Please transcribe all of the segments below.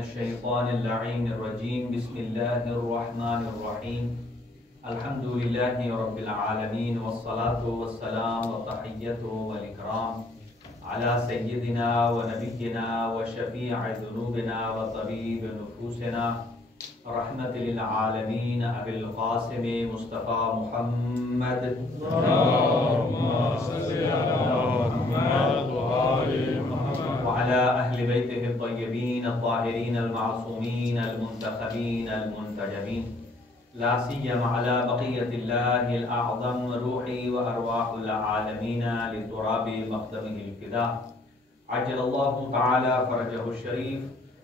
الشيطان اللعين الرجيم بسم الله الرحمن الرحيم الحمد لله رب العالمين والصلاة والسلام والتحية والإكرام على سيدنا ونبينا وشفيع ذنوبنا وطبيب نفوسنا رحمة للعالمين أبي القاسم مصطفى محمد اللهم صل على محمد وآل محمد وعلى أهل بيته الطيبين الطاهرين المعصومين المنتخبين المنتجبين لا سيما على بقية الله الأعظم روحي وأرواح العالمين لتراب مقدمه الفداء عجل الله تعالى فرجه الشريف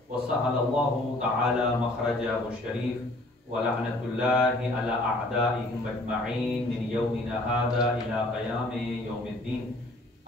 وسهل الله تعالى مخرجه الشريف ولعنة الله على أعدائهم أجمعين من يومنا هذا إلى قيام يوم الدين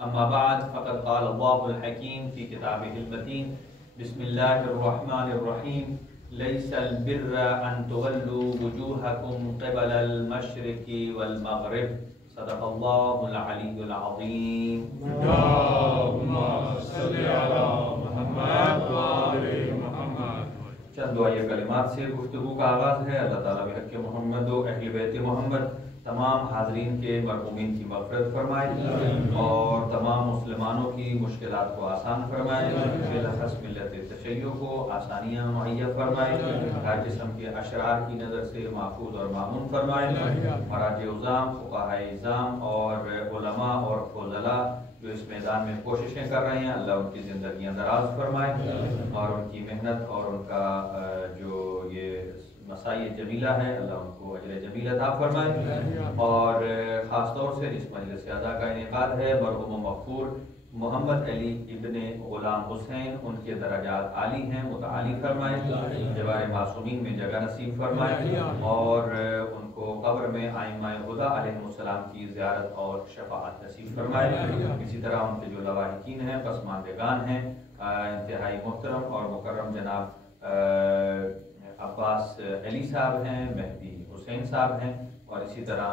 أما بعد فقد قال الله الحكيم في كتابه المتين بسم الله الرحمن الرحيم ليس البر أن تولوا وجوهكم قبل المشرق والمغرب صدق الله العلي العظيم. اللهم صل على محمد وآل محمد. چند دعائیہ کلمات سے گفتگو کا آغاز ہے. اللہ تعالیٰ بحق محمد و اہل بیت محمد تمام حاضرین کے مرحومین کی مغفرت فرمائے اور تمام مسلمانوں کی مشکلات کو آسان فرمائے. بلخص ملت تشیع کو آسانیاں مہیا فرمائے. ہر قسم کے اشرار کی نظر سے محفوظ اور معمون فرمائے. مراجع عظام، فقہاء اعظام اور علماء اور فضلاء جو اس میدان میں کوششیں کر رہے ہیں اللہ ان کی زندگیاں دراز فرمائے اور ان کی محنت اور ان کا جو یہ مسائی جمیلہ ہے اللہ ان کو اجر جمیل عطا فرمائے. اور خاص طور سے اس مجلس اعزا کا انعقاد ہے مرحوم مغفور محمد علی ابن غلام حسین، ان کے درجات عالی ہیں متعالی فرمائے. جوار معصومین میں جگہ نصیب فرمائے اور ان کو قبر میں ائمہ ہدی علیہ السلام کی زیارت اور شفاعت نصیب فرمائے. اسی طرح ان کے جو لواحقین ہیں پسماندگان ہیں انتہائی محترم اور مکرم جناب عباس علی صاحب ہیں، مہدی حسین صاحب ہیں اور اسی طرح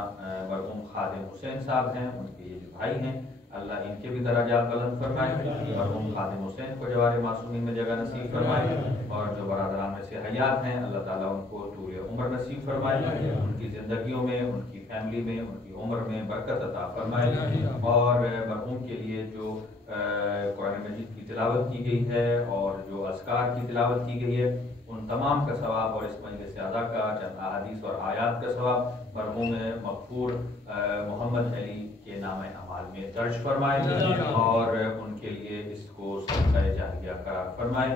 مرحوم خادم حسین صاحب ہیں، ان کے یہ جو بھائی ہیں اللہ ان کے بھی درجات بلند فرمائے. مرحوم خادم حسین کو جوار معصومین میں جگہ نصیب فرمائے اور جو برادران میں سے حیات ہیں اللہ تعالیٰ ان کو طول عمر نصیب فرمائے. ان کی زندگیوں میں، ان کی فیملی میں، ان کی عمر میں برکت عطا فرمائے. اور مرحوم کے لیے جو قرآن مجید کی تلاوت کی گئی ہے اور جو اذکار کی تلاوت کی گئی ہے ان تمام کا ثواب اور اس مجلس اعزا کا چند احادیث اور آیات کا ثواب مرحوم مغفور محمد علی کے نام اعمال میں درج فرمائے اور ان کے لیے اس کو صدقہ جاریہ قرار فرمائے.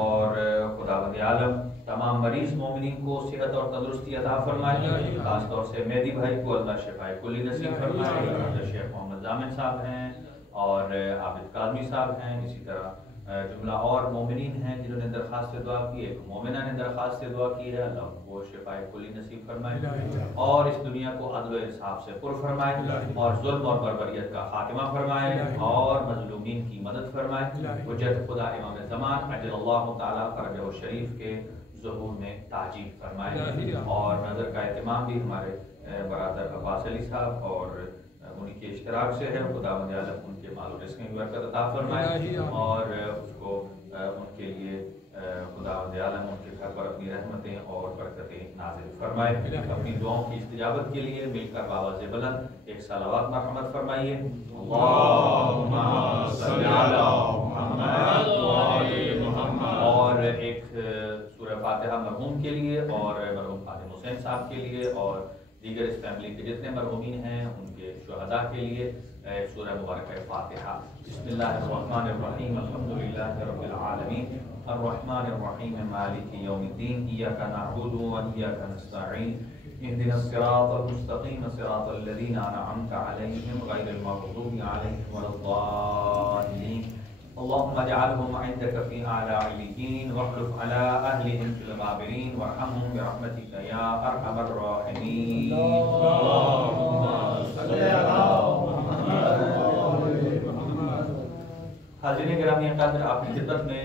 اور خداوند عالم تمام مریض مومنین کو صحت اور تندرستی عطا فرمائے. خاص طور سے مہدی بھائی کو اللہ شفاء کلی نصیب فرمائے. شیخ محمد ضامن صاحب ہیں اور عابد کاظمی صاحب ہیں. اسی طرح جملہ اور مومنین ہیں جنہوں نے درخواست سے دعا کی. ایک مومنہ نے درخواست سے دعا کی ہے اللہ ان کو شفاء کلی نصیب فرمائے اور اس دنیا کو عدل و انصاف سے پر فرمائے اور ظلم اور بربریت کا خاتمہ فرمائے اور مظلومین کی مدد فرمائے. حجت خدا امام زمان عجل اللہ تعالیٰ فرجہ الشریف کے ظہور میں تعجیل فرمائے. اور نظر کا اہتمام بھی ہمارے برادر عباس علی صاحب اور انہی کے اشتراک سے ہے. خداوند عالم ان کے مال و رزق میں برکت عطا فرمائے اور اس کو ان کے لیے خداوند عالم ان کے گھر پر اپنی رحمتیں اور برکتیں نازل فرمائے. اپنی دعاؤں کی استجابت کے لیے مل کر بآواز بلند ایک صلوات مرحمت فرمائیے. اللہم صل علی محمد وآل محمد. اور ایک سورہ فاتحہ مرحوم کے لیے اور مرحوم خادم حسین صاحب کے لیے اور دیگر اس فیملی کے جتنے مرحومین ہیں ان کے شہداء کے لیے ایک سورہ مبارکہ فاتحہ. بسم اللہ الرحمن الرحیم الحمدللہ رب العالمین الرحمن الرحیم مالک یوم الدین ایاک نعبد و ایاک نستعین اهدنا الصراط المستقیم صراط الذین انعمت علیہم غیر المغضوب علیہم ولا الضالین. اللهم اجعلهم عندك في اعلى عليين واخلف على اهلهم في الغابرين وارحمهم برحمتك يا ارحم الراحمين. اللهم صل على محمد. حاضرین گرامی قدر، آپ کی خدمت میں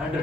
100।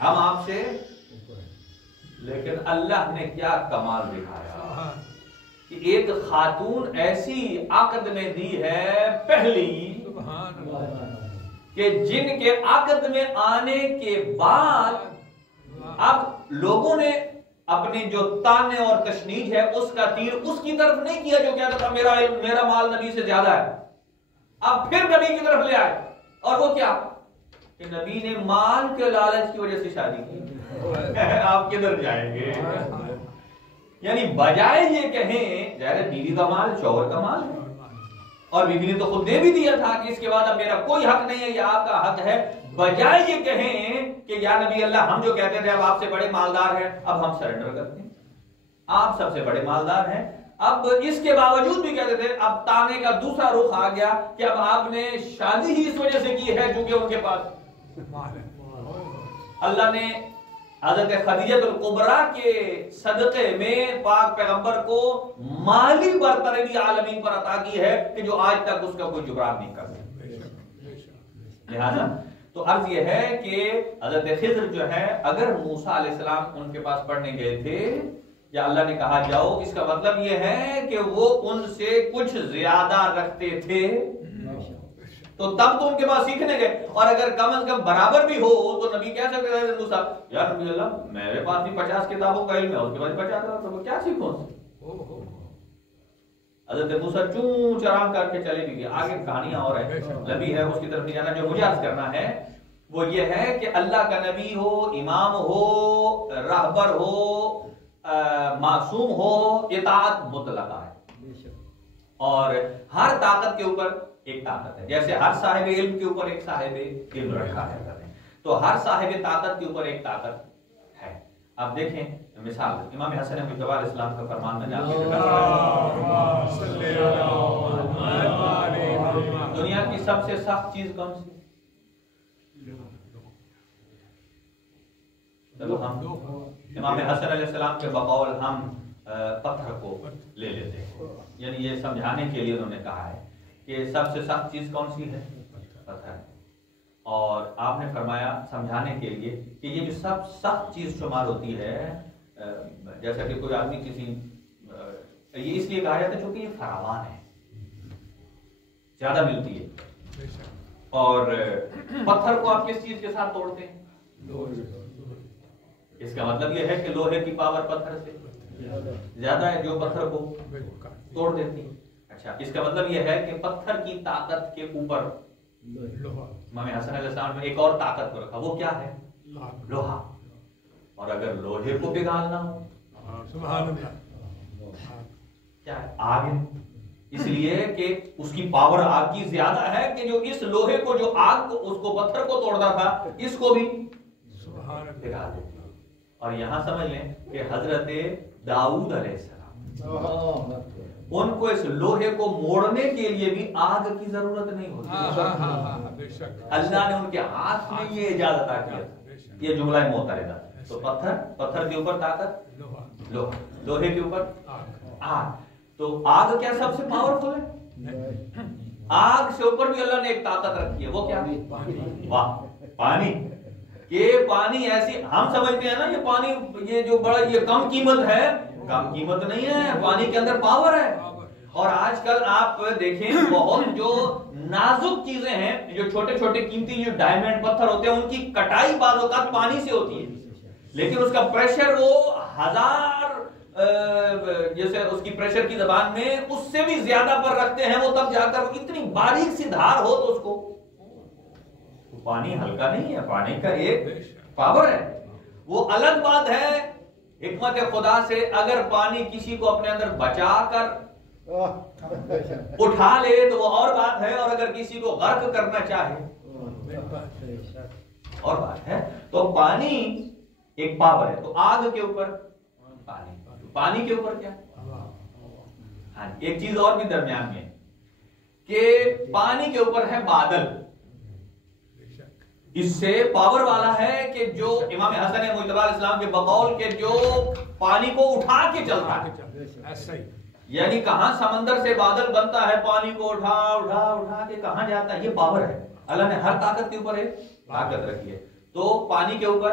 ہم آپ سے، لیکن اللہ نے کیا کمال دکھایا کہ ایک خاتون ایسی عقد میں دی ہے پہلی کہ جن کے عقد میں آنے کے بعد اب لوگوں نے اپنی جو تانے اور تشنیج ہے اس کا تیر اس کی طرف نہیں کیا جو کہتا تھا میرا مال نبی سے زیادہ ہے، اب پھر نبی کی طرف لے آئے، اور وہ کیا کہ نبی نے مال کے لالچ کی وجہ سے شادی کی، آپ کدھر جائیں گے؟ یعنی بجائے یہ کہیں ظاہر بیوی کا مال شوہر کا مال ہے، اور بیوی نے تو خود دے بھی دیا تھا کہ اس کے بعد اب میرا کوئی حق نہیں ہے، یہ آپ کا حق ہے، بجائے یہ کہیں کہ یا نبی اللہ ہم جو کہتے تھے اب آپ سے بڑے مالدار ہیں، اب ہم سرنڈر کرتے ہیں، آپ سب سے بڑے مالدار ہیں، اب اس کے باوجود بھی کہتے تھے، اب تانے کا دوسرا رخ آ گیا کہ اب آپ نے شادی ہی اس وجہ سے کی ہے چونکہ ان کے پاس اللہ نے حضرت خدیجہ الکبریٰ کے صدقے میں پاک پیغمبر کو مالی برتری عالمین پر عطا کی ہے کہ جو آج تک اس کا کوئی جبران نہیں کر سکتا۔ لہذا تو عرض یہ ہے کہ حضرت خضر جو ہے اگر موسیٰ علیہ السلام ان کے پاس پڑھنے گئے تھے یا اللہ نے کہا جاؤ، اس کا مطلب یہ ہے کہ وہ ان سے کچھ زیادہ رکھتے تھے، تو تب تو ان کے پاس سیکھنے گئے، اور اگر کم از کم برابر بھی ہو تو نبی کہہ سکتے تھے موسیٰ یا نبی اللہ میرے پاس بھی 50 کتابوں کا علم ہے، اس کے بعد 50 تو کیا سیکھوں سے؟ حضرت موسیٰ چون چران کر کے چلے بھی گئے۔ آگے کہانیاں اور ہے، نبی ہے، اس کی طرف نہیں جانا۔ جو مجھے عرض کرنا ہے وہ یہ ہے کہ اللہ کا نبی ہو، امام ہو، راہبر ہو، معصوم ہو، اطاعت مطلقہ ہے، اور ہر طاقت کے اوپر ایک طاقت ہے، جیسے ہر صاحب علم کے اوپر ایک صاحب علم رکھا ہے، تو ہر صاحب طاقت کے اوپر ایک طاقت ہے۔ اب دیکھیں مثال امام حسن مجتبی علیہ السلام کا فرمان میں دنیا کی سب سے سخت چیز کون سی؟ چلو ہم امام حسن علیہ السلام کے بقول ہم پتھر کو لے لیتے ہیں، یعنی یہ سمجھانے کے لیے انہوں نے کہا ہے کہ سب سے سخت چیز کون سی ہے؟ پتھر ہے، اور آپ نے فرمایا سمجھانے کے لیے کہ یہ جو سب سخت چیز شمار ہوتی ہے، جیسا کہ کوئی آدمی کسی یہ اس لیے کہا جاتا ہے چونکہ یہ فراوان ہے، زیادہ ملتی ہے، اور پتھر کو آپ کس چیز کے ساتھ توڑتے ہیں؟ اس کا مطلب یہ ہے کہ لوہے کی پاور پتھر سے زیادہ ہے جو پتھر کو توڑ دیتی ہے۔ اچھا، اس کا مطلب یہ ہے کہ پتھر کی طاقت کے اوپر امام حسن علیہ السلام نے ایک اور طاقت کو رکھا، وہ کیا ہے؟ لوہا، اور اگر لوہے کو پگھالنا ہو کیا ہے؟ آگ ہے، اس لیے کہ اس کی پاور آگ کی زیادہ ہے کہ جو اس لوہے کو جو آگ کو اس کو پتھر کو توڑنا تھا اس کو بھی پگھال دیتی۔ اور یہاں سمجھ لیں کہ حضرت داؤد علیہ السلام ان کو اس لوہے کو موڑنے کے لیے بھی آگ کی ضرورت نہیں ہوتی، اللہ نے ان کے ہاتھ میں یہ اجازت عطا کیا، یہ جملہ معترضہ۔ تو پتھر کے اوپر طاقت، لوہے کے اوپر آگ، تو آگ کیا سب سے پاورفل ہے؟ آگ سے اوپر بھی اللہ نے ایک طاقت رکھی ہے، وہ کیا؟ واہ، پانی، کہ پانی ایسی ہم سمجھتے ہیں نا یہ پانی یہ جو بڑا یہ کم قیمت ہے، کم قیمت نہیں ہے، پانی کے اندر پاور ہے۔ اور آج کل آپ دیکھیں بہت جو نازک چیزیں ہیں، جو چھوٹے چھوٹے قیمتی جو ڈائمنڈ پتھر ہوتے ہیں ان کی کٹائی بعض اوقات پانی سے ہوتی ہے، لیکن اس کا پریشر وہ 1000 جیسے اس کی پریشر کی زبان میں اس سے بھی زیادہ پر رکھتے ہیں، وہ تب جا کر اتنی باریک سی دھار ہو تو اس کو، پانی ہلکا نہیں ہے، پانی کا ایک پاور ہے۔ وہ الگ بات ہے حکمت خدا سے اگر پانی کسی کو اپنے اندر بچا کر اٹھا لے تو وہ اور بات ہے، اور اگر کسی کو غرق کرنا چاہے اور بات ہے۔ تو پانی ایک پاور ہے، تو آگ کے اوپر پانی کے اوپر کیا؟ ہاں، ایک چیز اور بھی درمیان میں کہ پانی کے اوپر ہے بادل، اس سے پاور والا ہے کہ جو امام حسن مجتبی علیہ السلام کے بقول کے جو پانی کو اٹھا کے چلتا ہے، یعنی کہاں سمندر سے بادل بنتا ہے، پانی کو اٹھا اٹھا اٹھا کے کہاں جاتا ہے، یہ پاور ہے۔ اللہ نے ہر طاقت کے اوپر ایک طاقت رکھی ہے، تو پانی کے اوپر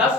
10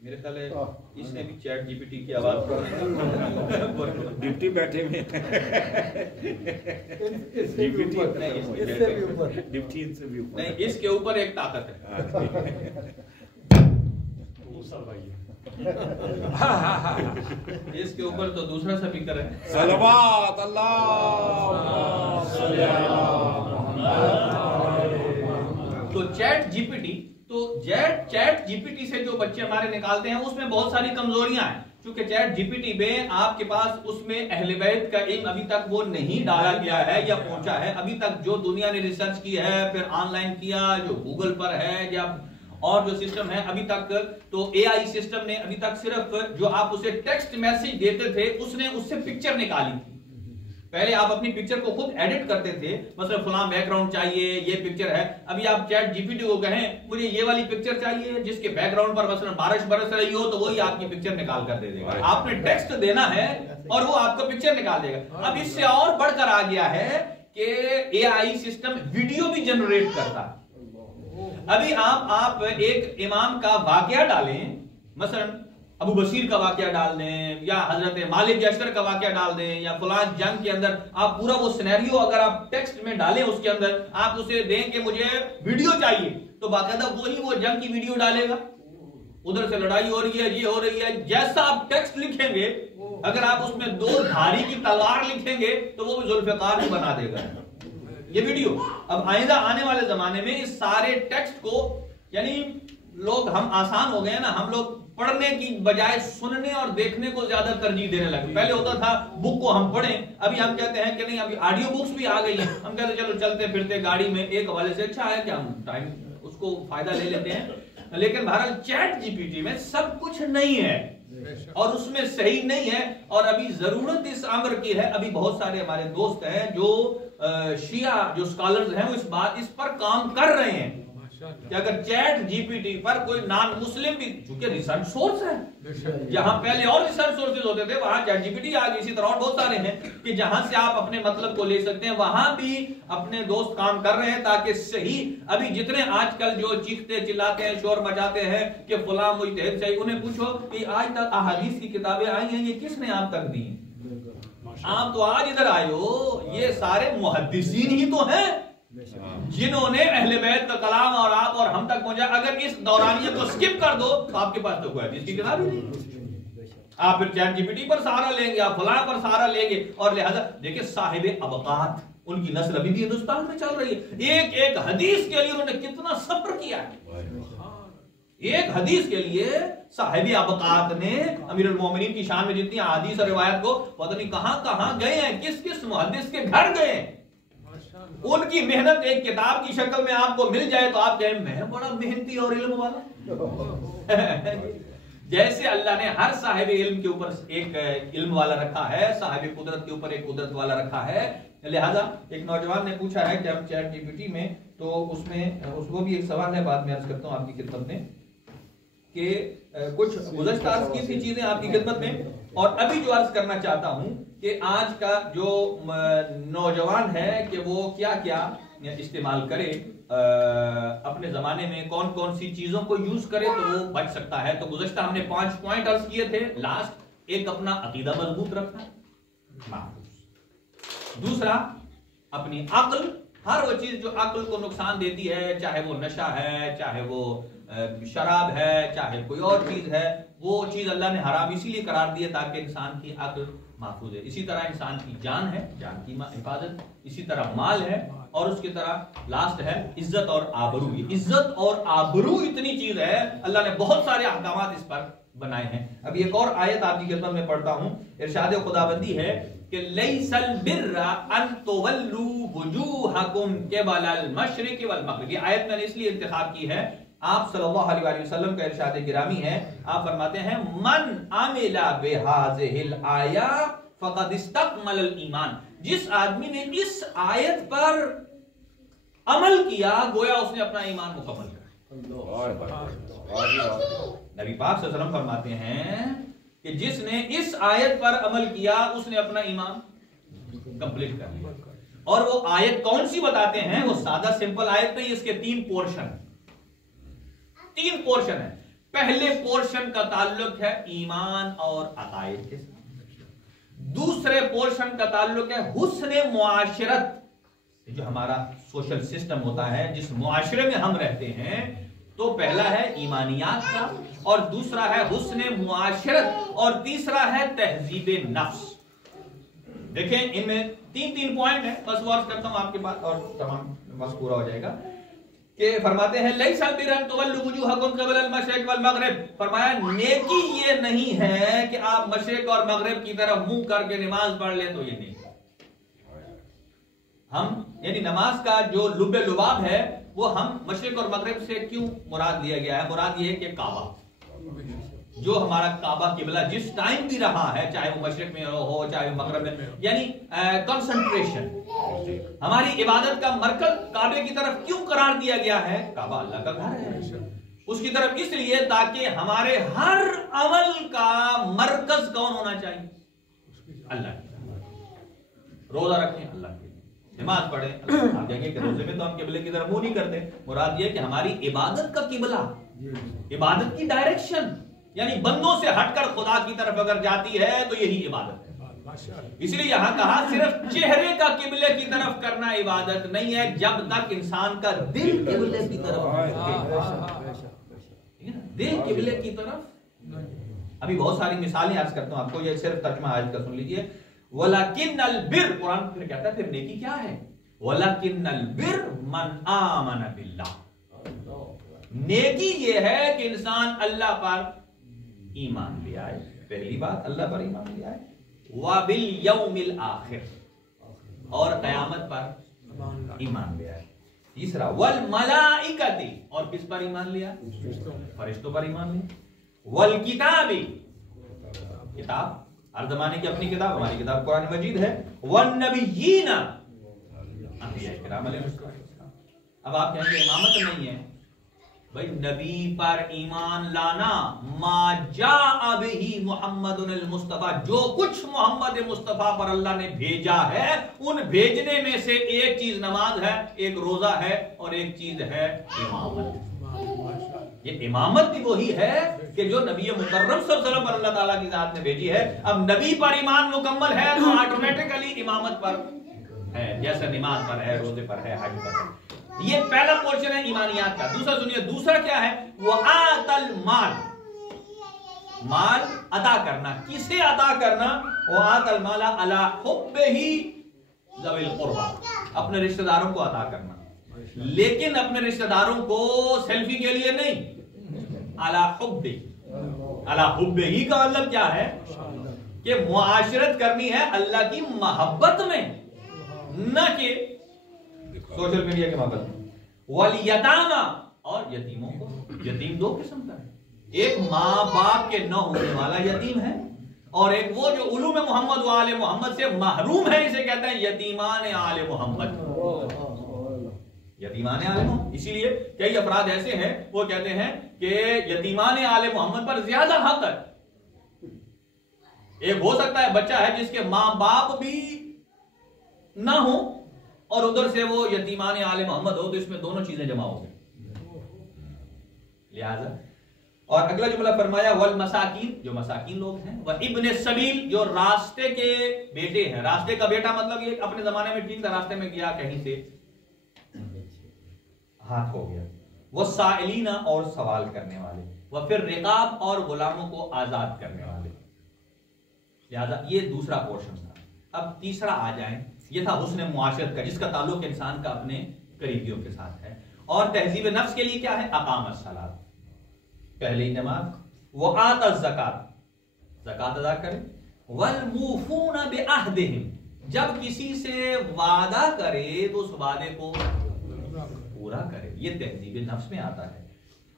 میرے خیال ہے اس نے بھی چیٹ جی پی ٹی کی آواز ڈپٹی بیٹھے ہوئے نہیں، اس کے اوپر ایک طاقت ہے. اس کے اوپر تو دوسرا اسپیکر ہے. صلوات اللہ. تو چیٹ جی پی ٹی، تو چیٹ جی پی ٹی سے جو بچے ہمارے نکالتے ہیں اس میں بہت ساری کمزوریاں ہیں، چونکہ چیٹ جی پی ٹی میں آپ کے پاس اس میں اہل بیت کا علم ابھی تک وہ نہیں ڈالا گیا ہے یا پہنچا ہے. ابھی تک جو دنیا نے ریسرچ کی ہے، پھر آن لائن کیا، جو گوگل پر ہے یا اور جو سسٹم ہے ابھی تک، تو اے آئی سسٹم نے ابھی تک صرف جو آپ اسے ٹیکسٹ میسج دیتے تھے اس نے اس سے پکچر نکالی تھی. پہلے آپ اپنی پکچر کو خود ایڈٹ کرتے تھے، مثلا فلاں بیک گراؤنڈ چاہیے، یہ پکچر ہے. ابھی آپ چیٹ جی پی ٹی کو کہیں مجھے یہ والی پکچر چاہیے جس کے بیک گراؤنڈ پر مثلا بارش برس رہی ہو، تو وہی آپ کی پکچر نکال کر دے دے گا. آپ نے ٹیکسٹ دینا ہے اور وہ آپ کو پکچر نکال دے گا. اب اس سے اور بڑھ کر آ گیا ہے کہ اے آئی سسٹم ویڈیو بھی جنریٹ کرتا ہے. ابھی آپ ایک امام کا واقعہ ڈالیں، مثلا ابو بصیر کا واقعہ ڈال دیں یا حضرت مالک اشتر کا واقعہ ڈال دیں یا فلاں جنگ کے اندر، آپ پورا وہ سینیریو اگر آپ ٹیکسٹ میں ڈالیں اس کے اندر، آپ اسے دیں کہ مجھے ویڈیو چاہیے، تو باقاعدہ وہی وہ جنگ کی ویڈیو ڈالے گا. ادھر سے لڑائی ہو رہی ہے، یہ ہو رہی ہے، جیسا آپ ٹیکسٹ لکھیں گے، اگر آپ اس میں 2 دھاری کی تلوار لکھیں گے تو وہ بھی ذوالفقار ہی بنا دے گا یہ ویڈیو. اب آئندہ آنے والے زمانے میں اس سارے ٹیکسٹ کو، یعنی لوگ ہم آسان ہو گئے نا، ہم لوگ پڑھنے کی بجائے سننے اور دیکھنے کو زیادہ ترجیح دینے لگے. پہلے ہوتا تھا بک کو ہم پڑھیں، ابھی ہم کہتے ہیں کہ نہیں، ابھی آڈیو بکس بھی آ گئی ہیں، ہم کہتے ہیں چلو چلتے پھرتے گاڑی میں ایک حوالے سے اچھا ہے کہ ہم ٹائم اس کو فائدہ لے لیتے ہیں. لیکن بہرحال چیٹ جی پی ٹی میں سب کچھ نہیں ہے اور اس میں صحیح نہیں ہے. اور ابھی ضرورت اس امر کی ہے، ابھی بہت سارے ہمارے دوست ہیں جو شیعہ جو اسکالرز ہیں وہ اس پر کام کر رہے ہیں کہ اگر چیٹ جی پی ٹی پر کوئی نان مسلم بھی، چونکہ ریسرچ سورس ہے، جہاں پہلے اور ریسرچ سورسز ہوتے تھے وہاں چیٹ جی پی ٹی آ گئی. اسی طرح اور بہت سارے ہیں کہ جہاں سے آپ اپنے مطلب کو لے سکتے ہیں، وہاں بھی اپنے دوست کام کر رہے ہیں تاکہ صحیح. ابھی جتنے آج کل جو چیختے چلاتے ہیں، شور مچاتے ہیں کہ فلاں مجتہد چاہیے، انہیں پوچھو کہ آج تک احادیث کی کتابیں آئی ہیں، یہ کس نے آپ تک دی؟ آپ تو آج ادھر آئے ہو، یہ سارے محدثین ہی تو ہیں جنہوں نے اہل بیت کا کلام اور آپ اور ہم تک پہنچا. اگر اس دورانیے کو سکپ کر دو تو آپ کے پاس تو کوئی حدیث کی کتاب ہی نہیں. آپ پھر چیٹ جی پی ٹی پر سہارا لیں گے، آپ فلاں پر سہارا لیں گے. اور لہذا دیکھیں صاحب ابقات، ان کی نسل ابھی بھی ہندوستان میں چل رہی ہے. ایک ایک حدیث کے لیے انہوں نے کتنا صبر کیا ہے. ایک حدیث کے لیے صاحب ابقات نے امیر المومنین کی شان میں جتنی احادیث اور روایت کو پتہ نہیں کہاں کہاں گئے ہیں، کس کس محدث کے گھر گئے ہیں. ان کی محنت ایک کتاب کی شکل میں آپ کو مل جائے تو آپ کہیں میں بڑا محنتی اور علم والا. جیسے اللہ نے ہر صاحب علم کے اوپر ایک علم والا رکھا ہے، صاحب قدرت کے اوپر ایک قدرت والا رکھا ہے. لہذا ایک نوجوان نے پوچھا ہے کہ ہم چیٹ جی پی ٹی میں، تو اس کو بھی ایک سوال ہے، بعد میں عرض کرتا ہوں آپ کی خدمت میں، کہ کچھ گزشتہ عرض کی تھی چیزیں آپ کی خدمت میں، اور ابھی جو عرض کرنا چاہتا ہوں کہ آج کا جو نوجوان ہے کہ وہ کیا کیا استعمال کرے، اپنے زمانے میں کون کون سی چیزوں کو یوز کرے تو وہ بچ سکتا ہے. تو گزشتہ ہم نے 5 پوائنٹ عرض کیے تھے. لاسٹ ایک، اپنا عقیدہ مضبوط رکھنا، دوسرا اپنی عقل، ہر وہ چیز جو عقل کو نقصان دیتی ہے، چاہے وہ نشہ ہے، چاہے وہ شراب ہے، چاہے کوئی اور چیز ہے، وہ چیز اللہ نے حرام اسی لیے قرار دی ہے تاکہ انسان کی عقل محفوظ ہے. اسی طرح انسان کی جان ہے، جان کی حفاظت، اسی طرح مال ہے، اور اس کی طرح لاسٹ ہے عزت اور آبرو. عزت اور آبرو اتنی چیز ہے، اللہ نے بہت سارے احکامات اس پر بنائے ہیں. ابھی ایک اور آیت آپ کی خدمت میں پڑھتا ہوں. ارشاد خداوندی ہے کہ لیس البر ان تولوا وجوہکم قبل المشرق والمغرب. یہ آیت میں نے اس لیے انتخاب کی ہے، آپ صلی اللہ علیہ وسلم کا ارشاد گرامی ہے، آپ فرماتے ہیں من عمل بهذه الآیہ فقد استکمل الایمان. جس آدمی نے اس آیت پر عمل کیا گویا اس نے اپنا ایمان مکمل کیا. نبی پاک صلی اللہ علیہ وسلم فرماتے ہیں کہ جس نے اس آیت پر عمل کیا اس نے اپنا ایمان کمپلیٹ کر لیا. اور وہ آیت کون سی بتاتے ہیں؟ وہ سادہ سمپل آیت نہیں، اس کے 3 پورشن ہے. پہلے پورشن کا تعلق ہے ایمان اور عقائد کے ساتھ، دوسرے پورشن کا تعلق ہے حسن معاشرت، جو ہمارا سوشل سسٹم ہوتا ہے، جس معاشرے میں ہم رہتے ہیں، تو پہلا ہے ایمانیات کا، اور دوسرا ہے حسن معاشرت، اور تیسرا ہے تہذیب نفس۔ دیکھیں ان میں تین پوائنٹ ہیں، بس غور کرتا ہوں آپ کے پاس اور تمام بس پورا ہو جائے گا، کہ فرماتے ہیں لیس البر ان تولوا وجوہکم قبل المشرق والمغرب، فرمایا نیکی یہ نہیں ہے کہ آپ مشرق اور مغرب کی طرف منہ کر کے نماز پڑھ لیں تو یہ نہیں۔ ہم یعنی نماز کا جو لب لباب ہے وہ ہم مشرق اور مغرب سے کیوں مراد لیا گیا ہے؟ مراد یہ ہے کہ کعبہ، جو ہمارا کعبہ قبلہ جس ٹائم بھی رہا ہے، چاہے وہ مشرق میں ہو چاہے وہ مغرب میں، یعنی کنسنٹریشن، ہماری عبادت کا مرکز کعبے کی طرف کیوں قرار دیا گیا ہے؟ کعبہ اللہ کا گھر ہے، اس کی طرف اس لیے تاکہ ہمارے ہر عمل کا مرکز کون ہونا چاہیے؟ اللہ کی۔ روزہ رکھیں اللہ کے، نماز پڑھیں اللہ۔ آپ دیکھیں کہ روزے میں تو ہم قبلے کی طرف منہ نہیں کرتے، مراد یہ کہ ہماری عبادت کا قبلہ، عبادت کی ڈائریکشن، یعنی بندوں سے ہٹ کر خدا کی طرف اگر جاتی ہے تو یہی عبادت ہے۔ اس لیے یہاں کہا صرف چہرے کا قبلے کی طرف کرنا عبادت نہیں ہے، جب تک انسان کا دل قبلے کی طرف، دل قبلے کی طرف۔ ابھی بہت ساری مثالیں عرض کرتا ہوں آپ کو، یہ صرف ترجمہ آیت کا سن لیجئے۔ وَلَكِنَّ الْبِرُّ، قرآن پھر کہتا ہے پھر نیکی کیا ہے؟ وَلَكِنَّ الْبِرُّ مَنْ آمَنَ بِاللَّهِ، نیکی یہ ہے کہ انسان اللہ پر ایمان لے آئے، پہلی بات اللہ پر ایمان لے آئے، وَبِالْيَوْمِ الْآخِرِ، اور قیامت پر ایمان لے آئے، تیسرا وَالْمَلَائِكَةِ، اور کس پر ایمان لیا؟ فرشتوں پر ایمان لیا، وَالْكِتَابِ، کتاب، ہر زمانے کی اپنی کتاب، ہماری کتاب قرآن مجید ہے، وَالنَّبِيِّينَ، انبیاء کرام علیہ السلام۔ اب آپ کہیں گے امامت نہیں ہے، بھائی نبی پر ایمان لانا، ما جاء بہ محمد المصطفیٰ، جو کچھ محمد مصطفیٰ پر اللہ نے بھیجا ہے، ان بھیجنے میں سے ایک چیز نماز ہے، ایک روزہ ہے، اور ایک چیز ہے امامت۔ یہ امامت بھی وہی ہے کہ جو نبی مکرم صلی اللہ علیہ وسلم پر اللہ تعالیٰ کی ذات نے بھیجی ہے۔ اب نبی پر ایمان مکمل ہے تو آٹومیٹکلی امامت پر ہے، جیسے نماز پر ہے، روزے پر ہے، حج پر ہے۔ یہ پہلا پورشن ہے ایمانیات کا۔ دوسرا سنیے، دوسرا کیا ہے؟ وَآتَ الْمَالِ، مال عطا کرنا۔ کسے عطا کرنا؟ وَآتَ الْمَالَ عَلَى حُبِّهِ ذَوِي الْقُرْبَى، اپنے رشتہ داروں کو عطا کرنا، لیکن اپنے رشتہ داروں کو سیلفی کے لیے نہیں، عَلَى حُبِّهِ، عَلَى حُبِّهِ کا مطلب کیا ہے؟ کہ معاشرت کرنی ہے اللہ کی محبت میں، نہ کہ سوشل میڈیا کی محبت میں۔ وَالْيَتَامَى، اور یتیموں کو، یتیم دو قسم کا ہے، ایک ماں باپ کے نہ ہونے والا یتیم ہے، اور ایک وہ جو علوم محمد و آل محمد سے محروم ہے، اسے کہتے ہیں یتیمان آل محمد، یتیمان آل محمد۔ اسی لیے کئی افراد ایسے ہیں وہ کہتے ہیں کہ یتیمان آل محمد پر زیادہ حق ہے۔ ایک ہو سکتا ہے بچہ ہے جس کے ماں باپ بھی نہ ہو اور ادھر سے وہ یتیمان آل محمد ہو، تو اس میں دونوں چیزیں جمع ہو گئی، لہذا۔ اور اگلا جملہ فرمایا والمساکین، جو مساکین لوگ ہیں، وابن السبیل، جو راستے کے بیٹے ہیں۔ راستے کا بیٹا مطلب یہ اپنے زمانے میں ٹھیک تھا، راستے میں گیا کہیں سے ہاتھ ہو گیا، والسائلین، اور سوال کرنے والے، وفی الرقاب، اور غلاموں کو آزاد کرنے والے۔ لہذا یہ دوسرا پورشن تھا۔ اب تیسرا آ جائیں، یہ تھا حسن معاشرت کا، جس کا تعلق انسان کا اپنے قریبیوں کے ساتھ ہے۔ اور تہذیب نفس کے لیے کیا ہے؟ اقام الصلاۃ، پہلی نماز، وآت الزکات، زکات ادا کرے، والموفون بعہدہم، جب کسی سے وعدہ کرے تو اس وعدے کو پورا کرے، یہ تہذیب نفس میں آتا ہے۔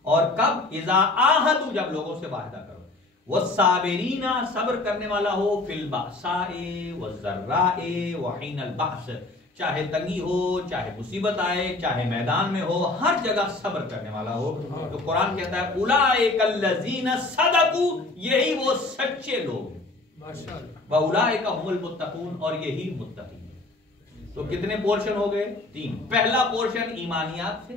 اور کب؟ اذا عاہدوا، جب لوگوں سے وعدہ کرو، والصابرین، صبر کرنے والا ہو، فی البأساء والضراء وحین البأس، چاہے تنگی ہو، چاہے مصیبت آئے، چاہے میدان میں ہو، ہر جگہ صبر کرنے والا ہو۔ تو قرآن کہتا ہے اولئک الذین صدقوا، یہی وہ سچے لوگ ہیں، واولئک هم المتقون، اور یہی متقین۔ تو کتنے پورشن ہو گئے؟ تین۔ پہلا پورشن ایمانیات سے،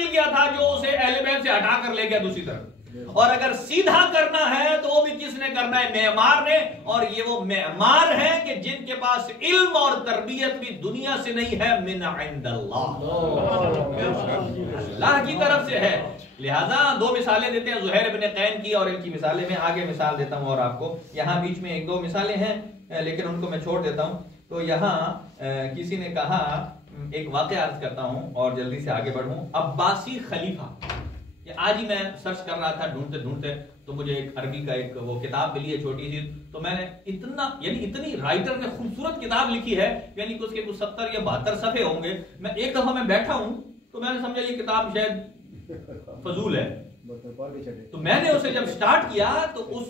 مل گیا تھا جو اسے اہل بیت سے ہٹا کر لے گیا دوسری طرف. اور اگر سیدھا کرنا ہے تو وہ بھی کس نے کرنا ہے؟ معمار نے. اور یہ وہ معمار ہیں کہ جن کے پاس علم اور تربیت بھی دنیا سے نہیں ہے، من عند اللہ کی طرف سے ہے. لہذا دو مثالیں دیتے ہیں زہیر ابن قین کی، اور ان کی مثالیں میں آگے مثال دیتا ہوں. اور آپ کو یہاں بیچ میں ایک دو مثالیں ہیں لیکن ان کو میں چھوڑ دیتا ہوں. تو یہاں کسی نے کہا، ایک واقعہ عرض کرتا ہوں اور جلدی سے آگے بڑھوں. عباسی خلیفہ، آج ہی میں سرچ کر رہا تھا ڈھونڈتے ڈھونڈتے تو مجھے ایک عربی کا ایک وہ کتاب ملی ہے چھوٹی سی. تو میں نے اتنی رائٹر نے خوبصورت کتاب لکھی ہے، یعنی کہ اس کے کچھ 70 یا 72 صفحے ہوں گے. میں ایک دفعہ میں بیٹھا ہوں تو میں نے سمجھا یہ کتاب شاید فضول ہے. تو میں نے اسے جب سٹارٹ کیا تو اس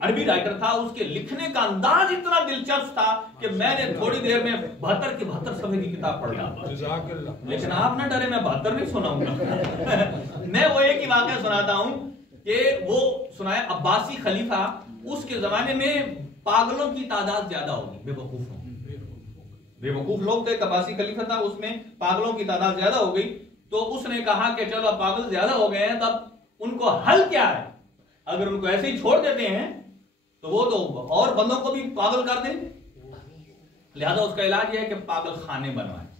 عربی رائٹر تھا، اس کے لکھنے کا انداز اتنا دلچسپ تھا کہ میں نے تھوڑی دیر میں 72 کے 72 صفحے کی کتاب پڑھ لیا. لیکن آپ نہ ڈرے، میں 72 نہیں سناؤں گا. میں وہ ایک ہی واقعہ سناتا ہوں کہ وہ سنایا عباسی خلیفہ. اس کے زمانے میں پاگلوں کی تعداد زیادہ ہوگی، بے وقوف لوگ تھے. عباسی خلیفہ تھا، اس میں پاگلوں کی تعداد زیادہ ہو گئی. تو اس نے کہا کہ چلو اب پاگل زیادہ ہو گئے ہیں، تب ان کو حل کیا ہے؟ اگر ان کو ایسے ہی چھوڑ دیتے ہیں تو وہ تو اور بندوں کو بھی پاگل کر دیں. لہذا اس کا علاج یہ ہے کہ پاگل خانے بنوائیں.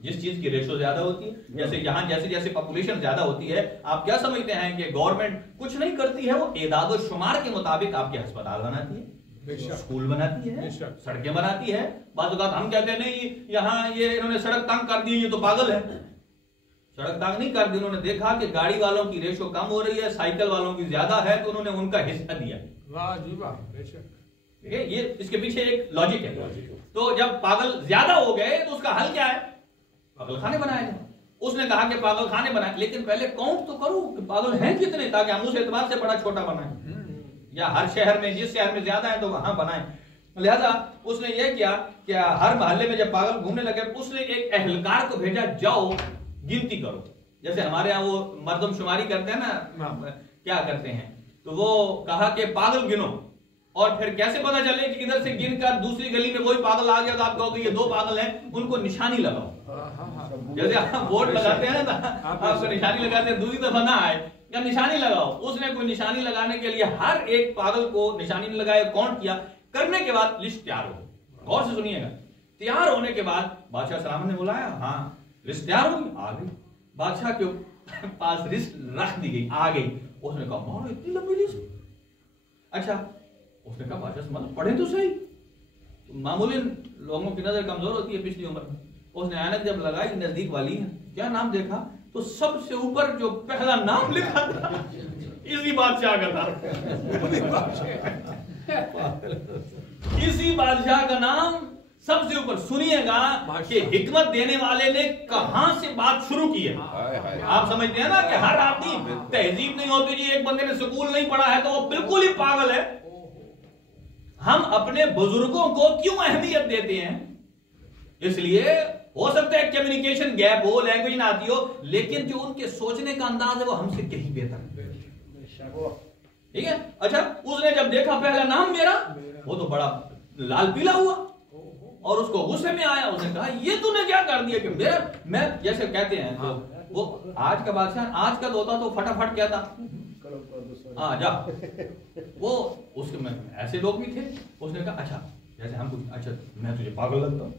جس چیز کی ریشو زیادہ ہوتی ہے، جیسے یہاں جیسے پاپولیشن زیادہ ہوتی ہے، آپ کیا سمجھتے ہیں کہ گورنمنٹ کچھ نہیں کرتی ہے؟ وہ اعداد و شمار کے مطابق آپ کے ہسپتال بناتی ہے، اسکول بناتی ہے، سڑکیں بناتی ہے. بعض اوقات ہم کہتے ہیں نہیں یہاں یہ انہوں نے سڑک تنگ کر دی، یہ تو پاگل ہے. سڑک تنگ نہیں کر دی، انہوں نے دیکھا کہ گاڑی والوں کی ریشو کم ہو رہی ہے، سائیکل والوں کی زیادہ ہے، تو انہوں نے ان کا حصہ دیا. یہ اس کے پیچھے ایک لاجک ہے. تو جب پاگل زیادہ ہو گئے تو اس کا حل کیا ہے؟ پاگل خانے بنائے جائیں. اس نے کہا کہ پاگل خانے بنائیں، لیکن پہلے کاؤنٹ تو کرو کہ پاگل ہیں کتنے، تاکہ ہم اس اعتبار سے بڑا چھوٹا بنائیں، یا ہر شہر میں جس شہر میں زیادہ ہیں تو وہاں بنائیں. لہذا اس نے یہ کیا کہ ہر محلے میں جب پاگل گھومنے لگے اس نے ایک اہلکار کو بھیجا، جاؤ گنتی کرو. جیسے ہمارے ہاں وہ مردم شماری کرتے ہیں نا، کیا کرتے ہیں، تو وہ کہا کہ پاگل گنو، اور پھر کیسے پتا چلے کہ ادھر سے گن کر دوسری گلی میں کوئی پاگل آ گیا تو آپ کہو کہ یہ 2 پاگل ہیں، ان کو نشانی لگاؤ. جیسے آپ ووٹ لگاتے ہیں نا، آپ کو نشانی لگاتے ہیں، دوسری دفعہ نہ آئے یا نشانی لگاؤ. اس نے کوئی نشانی لگانے کے لیے ہر ایک پاگل کو نشانی لگایا، کاؤنٹ کیا. کرنے کے بعد لسٹ تیار ہو. غور سے سنیے گا. تیار ہونے کے بعد بادشاہ سلامت نے بلایا، ہاں لسٹ تیار ہوگی، آ گئی. بادشاہ کے پاس لسٹ رکھ دی گئی، آ گئی. اس نے کہا مارو اتنی لمبی لسٹ. اچھا اس نے کہا بادشاہ مطلب پڑھے تو صحیح. معمولی لوگوں کی نظر کمزور ہوتی ہے پچھلی عمر میں. اس نے آئینہ جب لگائی نزدیک والی ہے، کیا نام دیکھا تو سب سے اوپر جو پہلا نام لکھا تھا اسی بادشاہ کا تھا. اسی بادشاہ کا نام سب سے اوپر. سنیے گا کہ حکمت دینے والے نے کہاں سے بات شروع کی ہے. آپ سمجھتے ہیں نا کہ ہر آدمی تہذیب نہیں ہوتی جی، ایک بندے نے سکول نہیں پڑھا ہے تو وہ بالکل ہی پاگل ہے. ہم اپنے بزرگوں کو کیوں اہمیت دیتے ہیں؟ اس لیے ہو سکتا ہے کمیونیکیشن گیپ ہو، لینگویج نہ آتی ہو، لیکن جو ان کے سوچنے کا انداز ہے وہ ہم سے کہیں بہتر ہے. ٹھیک ہے. اچھا اس نے جب دیکھا پہلا نام میرا، وہ تو بڑا لال پیلا ہوا اور اس کو غصے میں آیا. اس نے کہا یہ تو نے کیا کر دیا کہ میرا، میں جیسے کہتے ہیں تو وہ آج کا بادشاہ آج کا ہوتا تو فٹافٹ کیا تھا، ہاں جا. وہ اس کے میں ایسے لوگ بھی تھے. اس نے کہا اچھا جیسے ہم کچھ، اچھا میں تجھے پاگل لگتا ہوں.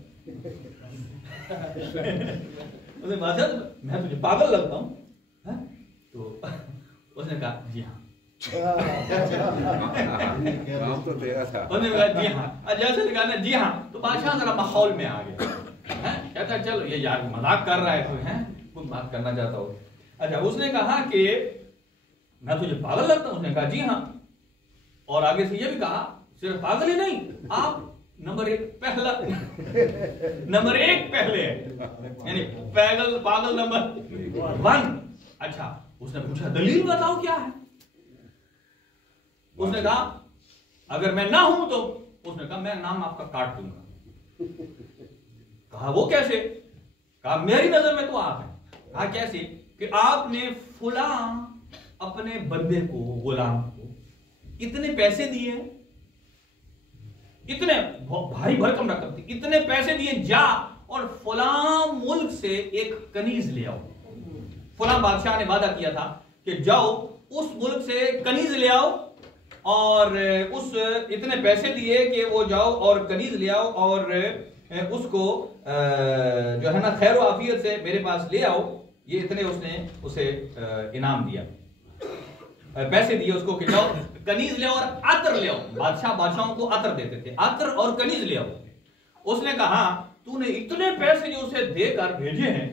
اس نے بادشاہ میں تجھے پاگل لگتا ہوں. تو اس نے کہا جی ہاں. جی ہاں جیسے کہا جی ہاں. تو بادشاہ ذرا ماحول میں آ گیا. کہتا ہے چلو یہ یار مذاق کر رہا ہے کوئی، ہے کوئی بات کرنا چاہتا ہو. اچھا اس نے کہا کہ میں تجھے پاگل لگتا ہوں. اس نے کہا جی ہاں. اور آگے سے یہ بھی کہا صرف پاگل ہی نہیں، آپ نمبر 1 پہلا، نمبر 1 پہلے ہے، یعنی پاگل نمبر 1. اچھا اس نے پوچھا دلیل بتاؤ کیا ہے. اس نے کہا اگر میں نہ ہوں تو، اس نے کہا میں نام آپ کا کاٹ دوں گا. کہا وہ کیسے؟ کہا میری نظر میں تو آپ ہیں. کہا کیسے؟ کہ آپ نے فلاں اپنے بندے کو، غلام کو اتنے پیسے دیے، اتنے بھاری بھرکم رقم تھی، اتنے پیسے دیے، جا اور فلاں ملک سے ایک کنیز لے آؤ. فلاں بادشاہ نے وعدہ کیا تھا کہ جاؤ اس ملک سے کنیز لے آؤ اور اس اتنے پیسے دیے کہ وہ جاؤ اور کنیز لے آؤ اور اس کو جو ہے نا خیر و عافیت سے میرے پاس لے آؤ. یہ اتنے اس نے اسے انعام دیا, پیسے دیے اس کو کہ جاؤ کنیز لے آؤ اور عطر لے آؤ. بادشاہوں کو عطر دیتے تھے, عطر اور کنیز لے آؤ. اس نے کہا تو نے اتنے پیسے جو اسے دے کر بھیجے ہیں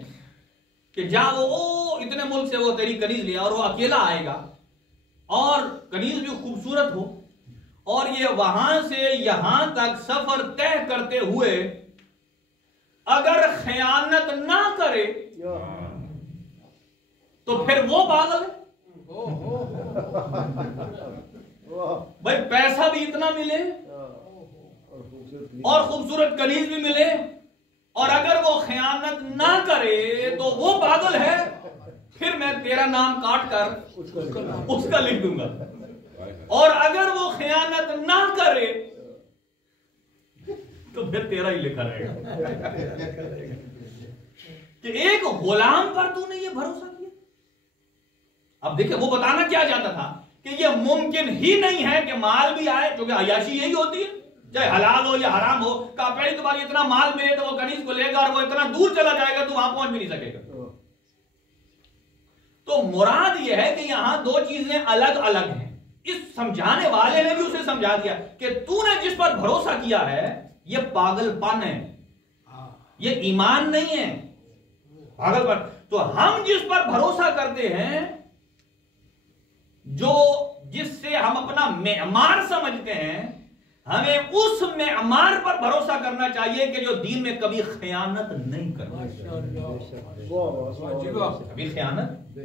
کہ جا وہ اتنے ملک سے وہ تیری کنیز لے آ, اور وہ اکیلا آئے گا اور کنیز بھی خوبصورت ہو, اور یہ وہاں سے یہاں تک سفر طے کرتے ہوئے اگر خیانت نہ کرے تو پھر وہ پاگل ہے. بھائی پیسہ بھی اتنا ملے اور خوبصورت کنیز بھی ملے, اور اگر وہ خیانت نہ کرے تو وہ پاگل ہے. پھر میں تیرا نام کاٹ کر اس کا لکھ دوں گا, اور اگر وہ خیانت نہ کرے تو پھر تیرا ہی لکھا رہے گا. کہ ایک غلام پر تو نے یہ بھروسہ کیا. اب دیکھیں وہ بتانا کیا چاہتا تھا کہ یہ ممکن ہی نہیں ہے کہ مال بھی آئے, کیونکہ عیاشی یہی ہوتی ہے چاہے حلال ہو یا حرام ہو. کہا پہلی تمہاری اتنا مال ملے تو وہ کنیز کو لے گا اور وہ اتنا دور چلا جائے گا تو وہاں پہنچ بھی نہیں سکے گا. تو مراد یہ ہے کہ یہاں دو چیزیں الگ الگ ہیں. اس سمجھانے والے نے بھی اسے سمجھا دیا کہ تو نے جس پر بھروسہ کیا ہے یہ پاگل پن ہے, یہ ایمان نہیں ہے. پاگل پن. تو ہم جس پر بھروسہ کرتے ہیں, جو جس سے ہم اپنا معیار سمجھتے ہیں, ہمیں اس معیار پر بھروسہ کرنا چاہیے کہ جو دین میں کبھی خیانت نہیں کرتا, کبھی خیانت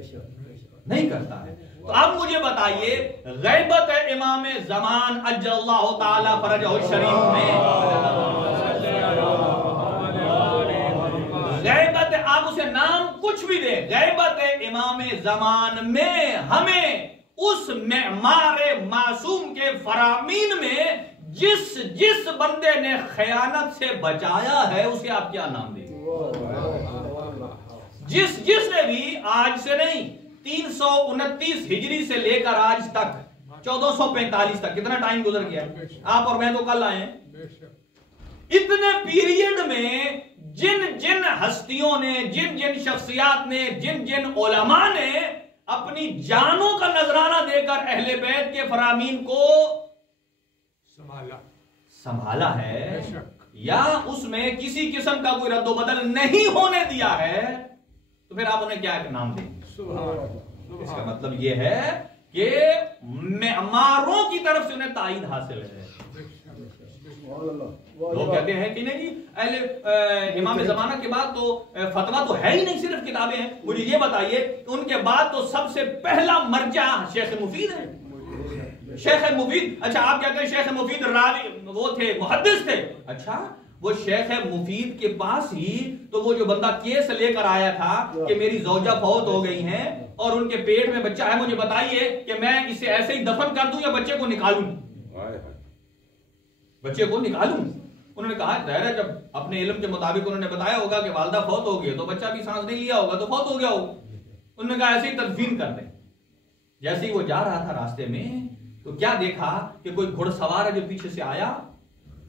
نہیں کرتا ہے. تو اب مجھے بتائیے غیبت امام زمان اجل اللہ تعالی فرجہ الشریف میں, غیبت آپ اسے نام کچھ بھی دیں, غیبت امام زمان میں ہمیں اس معمار معصوم کے فرامین میں جس بندے نے خیانت سے بچایا ہے اسے آپ کیا نام دیں؟ جس نے بھی آج سے نہیں 329 ہجری سے لے کر آج تک 1445 تک کتنا ٹائم گزر گیا, آپ اور میں تو کل آئے ہیں. اتنے پیریڈ میں جن ہستیوں نے, جن شخصیات نے, جن علماء نے اپنی جانوں کا نذرانہ دے کر اہل بیت کے فرامین کو سنبھالا ہے یا اس میں کسی قسم کا کوئی رد و بدل نہیں ہونے دیا ہے, تو پھر آپ انہیں کیا ایک نام دیں؟ اس کا مطلب یہ ہے کہ معماروں کی طرف سے انہیں تائید حاصل ہے. لوگ کہتے ہیں کہ نہیں جی اہل امام زمانہ کے بعد تو فتویٰ تو ہے ہی نہیں, صرف کتابیں ہیں. مجھے یہ بتائیے ان کے بعد تو سب سے پہلا مرجع شیخ مفید ہے. شیخ مفید, اچھا آپ کہتے ہیں شیخ مفید راوی وہ تھے, محدث تھے. اچھا وہ شیخ مفید کے پاس ہی تو وہ جو بندہ کیس لے کر آیا تھا کہ میری زوجہ فوت ہو گئی ہیں اور ان کے پیٹ میں بچہ ہے, مجھے بتائیے کہ میں اسے ایسے ہی دفن کر دوں یا بچے کو نکالوں؟ بچے کو نکالوں. انہوں نے کہا ظاہر ہے جب اپنے علم کے مطابق انہوں نے بتایا ہوگا کہ والدہ فوت ہو گئی تو بچہ بھی سانس نہیں لیا ہوگا تو فوت ہو گیا ہوگا. انہوں نے کہا ایسے ہی تدفین کر دیں. جیسے ہی وہ جا رہا تھا راستے میں تو کیا دیکھا کہ کوئی گھڑ سوار ہے جو پیچھے سے آیا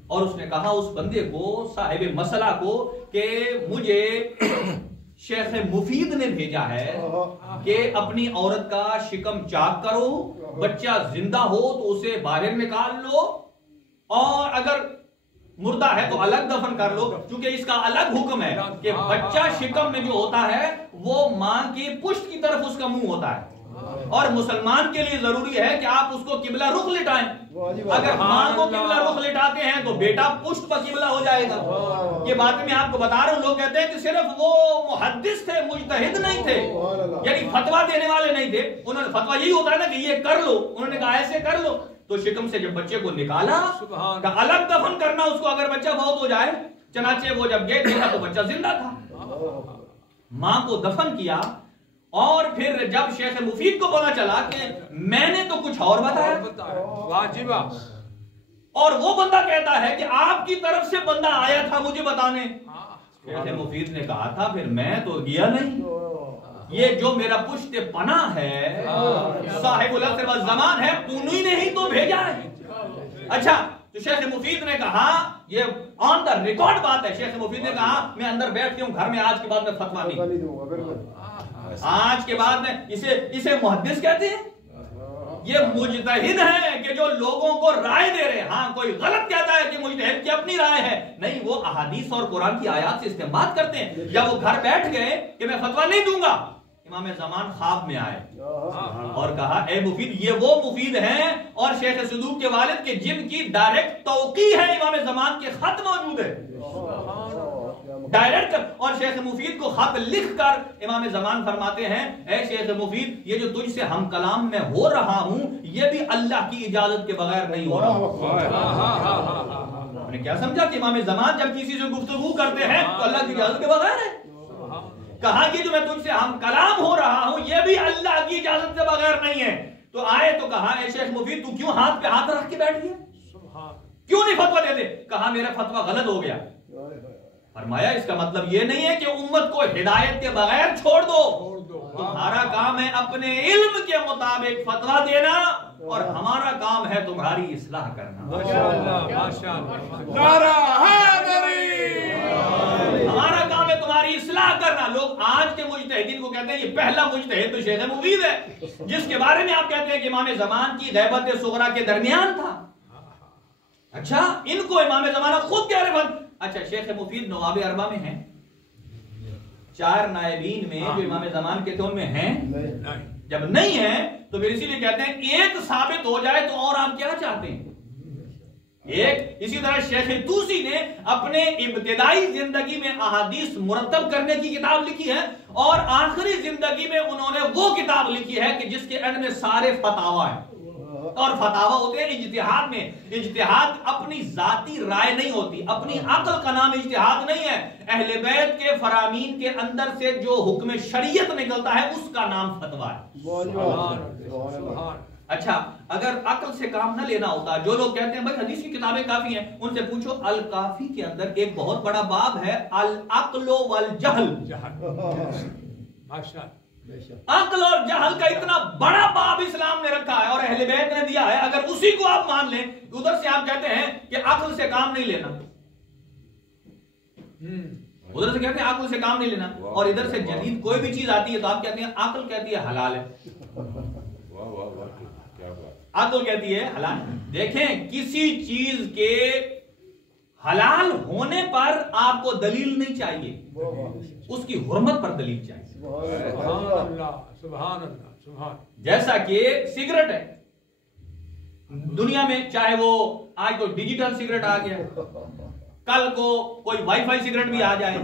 اور اس نے کہا اس بندے کو, صاحب مسئلہ کو, کہ مجھے شیخ مفید نے بھیجا ہے کہ اپنی عورت کا شکم چاک کرو, بچہ زندہ ہو تو اسے باہر نکال لو اور اگر مردہ ہے تو الگ دفن کر لو, کیونکہ اس کا الگ حکم ہے کہ بچہ شکم میں جو ہوتا ہے وہ ماں کی پشت کی طرف اس کا منہ ہوتا ہے, اور مسلمان کے لیے ضروری ہے کہ آپ اس کو قبلہ رخ لٹائیں. اگر ماں کو قبلہ رخ لٹاتے ہیں تو بیٹا پشت پر قبلہ ہو جائے گا. یہ بات میں آپ کو بتا رہا ہوں. لوگ کہتے ہیں کہ صرف وہ محدث تھے, مجتہد نہیں تھے, یعنی فتویٰ دینے والے نہیں تھے. انہوں نے فتویٰ یہی ہوتا ہے نا کہ یہ کر لو, انہوں نے کہا ایسے کر لو. تو شکم سے جب بچے کو نکالا کہ الگ دفن کرنا اس کو اگر بچہ بہت ہو جائے, چنانچہ وہ جب گئے دیکھا تو بچہ زندہ تھا. ماں کو دفن کیا اور پھر جب شیخ مفید کو پتا چلا کہ میں نے تو کچھ اور بتایا, واجب, اور وہ بندہ کہتا ہے کہ آپ کی طرف سے بندہ آیا تھا مجھے بتانے. شیخ مفید نے کہا تھا پھر میں تو گیا نہیں, یہ جو میرا پشت پناہ ہے صاحب العصر والزمان ہے انہی نے ہی تو بھیجا ہے. اچھا تو شیخ مفید نے کہا یہ آن دا ریکارڈ بات ہے. شیخ مفید نے کہا میں اندر بیٹھتی ہوں گھر میں آج کے بعد میں فتویٰ نہیں دوں گا. آج کے بعد میں اسے محدث کہتے ہیں. یہ مجتہد ہے کہ جو لوگوں کو رائے دے رہے ہیں. ہاں کوئی غلط کہتا ہے کہ مجتہد کی اپنی رائے ہے, نہیں وہ احادیث اور قرآن کی آیات سے استنباط کرتے ہیں. جب وہ گھر بیٹھ گئے کہ میں فتویٰ نہیں دوں گا, امام زمان خواب میں آئے اور کہا اے مفید یہ وہ مفید ہیں اور شیخ صدوق کے والد کے جن کی ڈائریکٹ توقیع ہے امام زمان کے خط موجود ہے ڈائریکٹ. اور شیخ مفید کو خط لکھ کر امام زمان فرماتے ہیں اے شیخ مفید یہ جو تجھ سے ہم کلام میں ہو رہا ہوں یہ بھی اللہ کی اجازت کے بغیر نہیں ہو رہا. آپ نے کیا سمجھا کہ امام زمان جب کسی سے گفتگو کرتے ہیں تو اللہ کی اجازت کے بغیر ہے. کہا کہ جو میں تجھ سے ہم کلام ہو رہا ہوں یہ بھی اللہ کی اجازت سے بغیر نہیں ہے. تو آئے تو کہا اے شیخ مفید تو کیوں ہاتھ پہ ہاتھ رکھ کے بیٹھ گیا, کیوں نہیں فتویٰ دیتے؟ کہا میرا فتویٰ غلط ہو گیا. فرمایا اس کا مطلب یہ نہیں ہے کہ امت کو ہدایت کے بغیر چھوڑ دو, تمہارا کام ہے اپنے علم کے مطابق فتویٰ دینا اور ہمارا کام ہے تمہاری اصلاح کرنا. ہمارا کام ہے تمہاری اصلاح کرنا. لوگ آج کے مجتہدین کو کہتے ہیں یہ پہلا مجتہد تو شیخ مفید ہے جس کے بارے میں آپ کہتے ہیں کہ امام زمان کی غیبت صغریٰ کے درمیان تھا. اچھا ان کو امام زمانہ خود کہہ رہے ہیں. اچھا شیخ مفید نواب اربع میں ہیں, 4 نائبین میں جو امام زمان کے تون میں ہیں جب نہیں ہیں تو پھر اسی لیے کہتے ہیں ایک ثابت ہو جائے تو اور آپ کیا چاہتے ہیں ایک. اسی طرح شیخ توسی نے اپنے ابتدائی زندگی میں احادیث مرتب کرنے کی کتاب لکھی ہے اور آخری زندگی میں انہوں نے وہ کتاب لکھی ہے کہ جس کے اینڈ میں سارے فتاوی ہیں. اور فتاوی ہوتے ہیں اجتہاد میں. اجتہاد اپنی ذاتی رائے نہیں ہوتی, اپنی عقل کا نام اجتہاد نہیں ہے. اہل بیت کے فرامین کے اندر سے جو حکم شریعت نکلتا ہے اس کا نام فتویٰ ہے. اچھا اگر عقل سے کام نہ لینا ہوتا, جو لوگ کہتے ہیں بھائی حدیث کی کتابیں کافی ہیں, ان سے پوچھو الکافی کے اندر ایک بہت بڑا باب ہے العقل والجہل. عقل اور جہل کا اتنا بڑا باب اسلام نے رکھا ہے اور اہل بیت نے دیا ہے. اگر اسی کو آپ مان لیں, ادھر سے آپ کہتے ہیں کہ عقل سے کام نہیں لینا, ادھر سے کہتے ہیں عقل سے کام نہیں لینا, اور ادھر سے جدید کوئی بھی چیز آتی ہے تو آپ کہتے ہیں عقل کہتی ہے حلال ہے, عقل کہتی ہے حلال. دیکھیں کسی چیز کے حلال ہونے پر آپ کو دلیل نہیں چاہیے, اس کی حرمت پر دلیل چاہیے. جیسا کہ سگریٹ ہے دنیا میں, چاہے وہ آج کو ڈیجیٹل سگریٹ آ گیا, کل کو کوئی وائی فائی سگریٹ بھی آ جائے,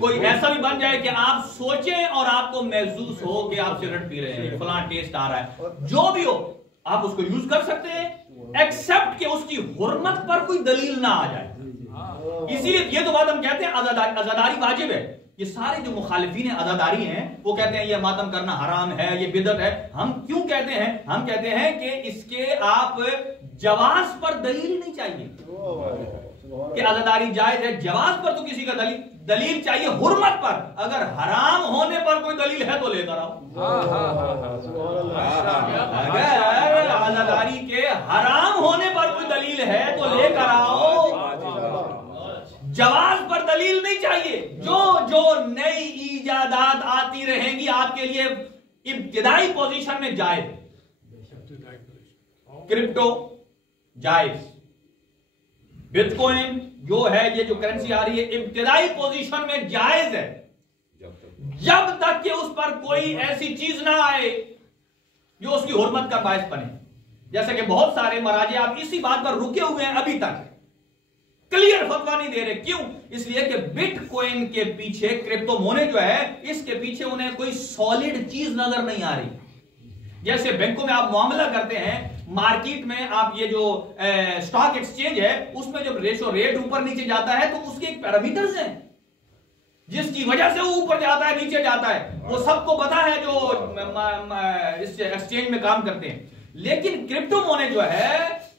کوئی ایسا بھی بن جائے کہ آپ سوچیں اور آپ کو محسوس ہو کہ آپ سگریٹ پی رہے ہیں, فلاں ٹیسٹ آ رہا ہے, جو بھی ہو آپ اس کو یوز کر سکتے ہیں ایکسپٹ کہ اس کی حرمت پر کوئی دلیل نہ آ جائے. اسی لیے یہ تو بات ہم کہتے ہیں عزاداری واجب ہے. یہ سارے جو مخالفین عزاداری ہیں وہ کہتے ہیں یہ ماتم کرنا حرام ہے, یہ بدعت ہے. ہم کیوں کہتے ہیں؟ ہم کہتے ہیں کہ اس کے آپ جواز پر دلیل نہیں چاہیے کہ عزاداری جائز ہے, جواز پر تو کسی کا دلیل چاہیے, حرمت پر. اگر حرام ہونے پر کوئی دلیل ہے تو لے کر آؤ. اگر عزاداری کے حرام ہونے پر کوئی دلیل ہے تو لے کر آؤ. جواز پر دلیل نہیں چاہیے. جو نئی ایجادات آتی رہیں گی آپ کے لیے ابتدائی پوزیشن میں جائز. کرپٹو جائز, بٹ کوئن جو ہے یہ جو کرنسی آ رہی ہے ابتدائی پوزیشن میں جائز ہے, جب تک کہ اس پر کوئی ایسی چیز نہ آئے جو اس کی حرمت کا باعث بنے. جیسے کہ بہت سارے مراجع آپ اسی بات پر رکے ہوئے ہیں, ابھی تک کلیئر فتویٰ نہیں دے رہے. کیوں؟ اس لیے کہ بٹ کوئن کے پیچھے, کرپٹو مونے جو ہے اس کے پیچھے انہیں کوئی سالڈ چیز نظر نہیں آ رہی. جیسے بینکوں میں آپ معاملہ کرتے ہیں, مارکیٹ میں آپ یہ جو سٹاک ایکسچینج ہے اس میں جب ریشو ریٹ اوپر نیچے جاتا ہے تو اس کے ایک پیرامیٹرز ہیں جس کی وجہ سے وہ اوپر جاتا ہے نیچے جاتا ہے, وہ سب کو پتا ہے جو اس ایکسچینج میں کام کرتے ہیں. لیکن کرپٹو مونے جو ہے